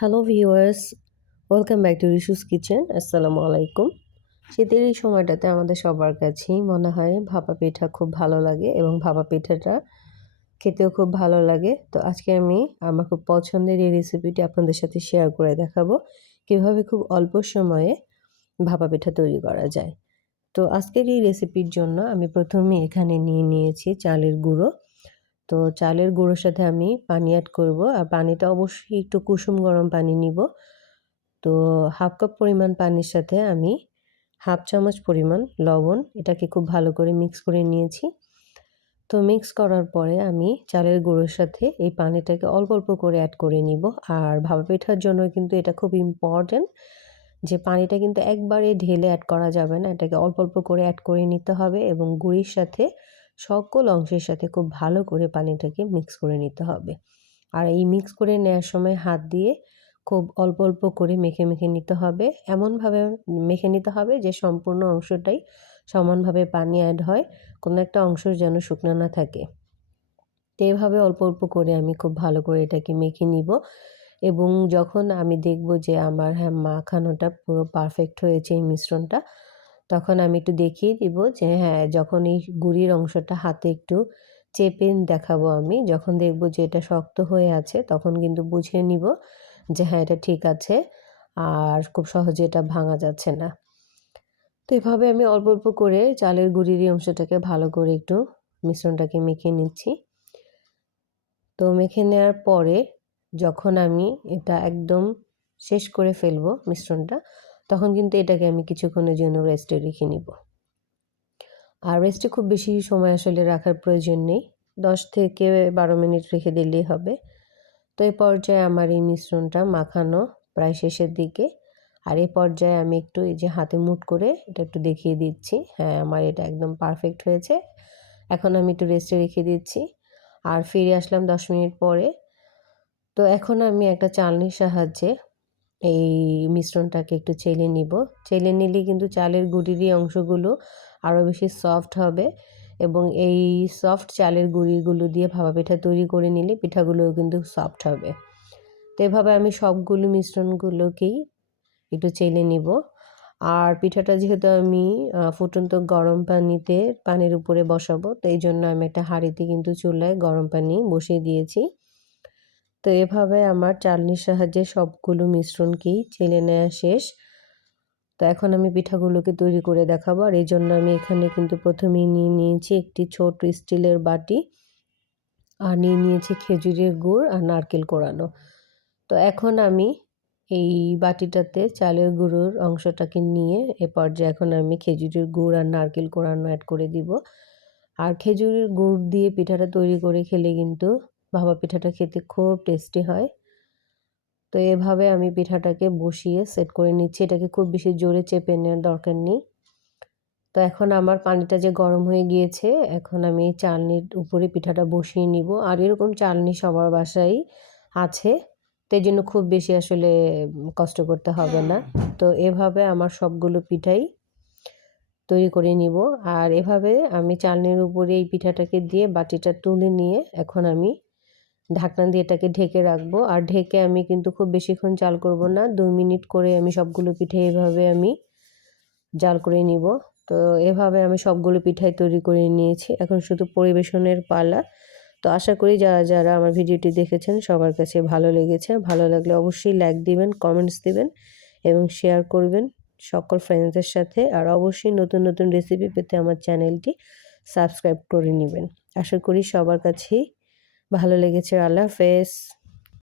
Hello viewers, welcome back to Rishu's kitchen. আসসালামু আলাইকুম। শীতের এই সময়টাতে আমাদের সবার কাছেই মনে হয় ভাপা পিঠা খুব ভালো লাগে এবং ভাপা পিঠাটা খেতেও খুব ভালো লাগে। তো আজকে আমি আমার খুব পছন্দের এই রেসিপিটি আপনাদের সাথে শেয়ার করে দেখাবো কীভাবে খুব অল্প সময়ে ভাপা পিঠা তৈরি করা যায়। তো আজকের এই রেসিপির জন্য আমি প্রথমে এখানে নিয়ে নিয়েছি চালের গুঁড়ো। তো চালের গুঁড়োর সাথে আমি পানি অ্যাড করব, আর পানিটা অবশ্যই একটু কুসুম গরম পানি নিব। তো হাফ কাপ পরিমাণ পানির সাথে আমি হাফ চামচ পরিমাণ লবণ এটাকে খুব ভালো করে মিক্স করে নিয়েছি। তো মিক্স করার পরে আমি চালের গুঁড়োর সাথে এই পানিটাকে অল্প অল্প করে অ্যাড করে নিব। আর ভাপা পিঠার জন্য কিন্তু এটা খুব ইম্পর্টেন্ট যে পানিটা কিন্তু একবারে ঢেলে অ্যাড করা যাবে না, এটাকে অল্প অল্প করে অ্যাড করে নিতে হবে এবং গুঁড়ির সাথে সকল অংশের সাথে খুব ভালো করে পানিটাকে মিক্স করে নিতে হবে। আর এই মিক্স করে নেওয়ার সময় হাত দিয়ে খুব অল্প অল্প করে মেখে মেখে নিতে হবে, এমনভাবে মেখে নিতে হবে যে সম্পূর্ণ অংশটাই সমানভাবে পানি অ্যাড হয়, কোনো একটা অংশ যেন শুকনো না থাকে। তো এভাবে অল্প অল্প করে আমি খুব ভালো করে এটাকে মেখে নিব এবং যখন আমি দেখব যে আমার মাখানোটা পুরো পারফেক্ট হয়েছে এই মিশ্রণটা, তখন আমি একটু দেখিয়ে দিব যে যখন এই গুঁড়ির অংশটা হাতে একটু চেপে দেখাবো আমি, যখন দেখব যে এটা শক্ত হয়ে আছে তখন কিন্তু বুঝে নিব যে এটা ঠিক আছে আর খুব সহজে এটা ভাঙা যাচ্ছে না। তো এভাবে আমি অল্প অল্প করে চালের গুঁড়ির এই অংশটাকে ভালো করে একটু মিশ্রণটাকে মেখে নিচ্ছি। তো মেখে নেওয়ার পরে যখন আমি এটা একদম শেষ করে ফেলবো মিশ্রণটা, তখন কিন্তু এটাকে আমি কিছুক্ষণের জন্য রেস্টে রেখে নিব। আর রেস্টে খুব বেশি সময় আসলে রাখার প্রয়োজন নেই, 10 থেকে 12 মিনিট রেখে দিলেই হবে। তো এই পর্যায়ে আমার এই মিশ্রণটা মাখানো প্রায় শেষের দিকে। আর এই পর্যায়ে আমি একটু এই যে হাতে মুঠ করে এটা একটু দেখিয়ে দিচ্ছি, আমার এটা একদম পারফেক্ট হয়েছে। এখন আমি একটু রেস্টে রেখে দিচ্ছি আর ফিরে আসলাম 10 মিনিট পরে। তো এখন আমি একটা চালনির সাহায্যে এই মিশ্রণটাকে একটু চেলে নিব। চেলে নিলে কিন্তু চালের গুঁড়ির অংশগুলো আরও বেশি সফট হবে এবং এই সফট চালের গুঁড়িগুলো দিয়ে ভাপা পিঠা তৈরি করে নিলে পিঠাগুলোও কিন্তু সফট হবে। তো এভাবে আমি সবগুলো মিশ্রণগুলোকেই একটু চেলে নিব। আর পিঠাটা যেহেতু আমি ফুটন্ত গরম পানির উপরে বসাবো, তো এই জন্য আমি একটা হাঁড়িতে কিন্তু চুলায় গরম পানি বসিয়ে দিয়েছি। তো এভাবে আমার চালনির সাহায্যে সবগুলো মিশ্রণকেই চেলে নেওয়া শেষ। তো এখন আমি পিঠাগুলোকে তৈরি করে দেখাবো। আর এই জন্য আমি এখানে কিন্তু প্রথমেই নিয়ে নিয়েছি একটি ছোট স্টিলের বাটি, আর নিয়ে নিয়েছি খেজুরের গুড় আর নারকেল কোড়ানো। তো এখন আমি এই বাটিটাতে চালের গুঁড়োর অংশটাকে নিয়ে এ পর্যায়ে এখন আমি খেজুরের গুড় আর নারকেল কোড়ানো অ্যাড করে দিব। আর খেজুরের গুড় দিয়ে পিঠাটা তৈরি করে খেলে কিন্তু ভাপা পিঠাটা খেতে খুব টেস্টি হয়। তো এভাবে আমি পিঠাটাকে বসিয়ে সেট করে নিচ্ছি, এটাকে খুব বেশি জোরে চেপে নেওয়ার দরকার নেই। তো এখন আমার পানিটা যে গরম হয়ে গিয়েছে, এখন আমি এই চালনির উপরে পিঠাটা বসিয়ে নিব। আর এরকম চালনি সবার বাসায় আছে, তো এই জন্য খুব বেশি আসলে কষ্ট করতে হবে না। তো এভাবে আমার সবগুলো পিঠাই তৈরি করে নিব। আর এভাবে আমি চালনির উপরে এই পিঠাটাকে দিয়ে বাটিটা তুলে নিয়ে এখন আমি ঢাকনা দিয়ে এটাকে ঢেকে রাখবো। আর ঢেকে আমি কিন্তু খুব বেশিক্ষণ জাল করব না, 2 মিনিট করে আমি সবগুলো পিঠে এভাবে আমি জাল করে নিব। তো এভাবে আমি সবগুলো পিঠাই তৈরি করে নিয়েছি, এখন শুধু পরিবেশনের পালা। তো আশা করি যারা যারা আমার ভিডিওটি দেখেছেন সবার কাছে ভালো লেগেছে। ভালো লাগলে অবশ্যই লাইক দিবেন, কমেন্টস দিবেন এবং শেয়ার করবেন সকল ফ্রেন্ডসদের সাথে। আর অবশ্যই নতুন নতুন রেসিপি পেতে আমার চ্যানেলটি সাবস্ক্রাইব করে নেবেন। আশা করি সবার কাছেই ভালো লেগেছে। আল্লাহ হাফেজ।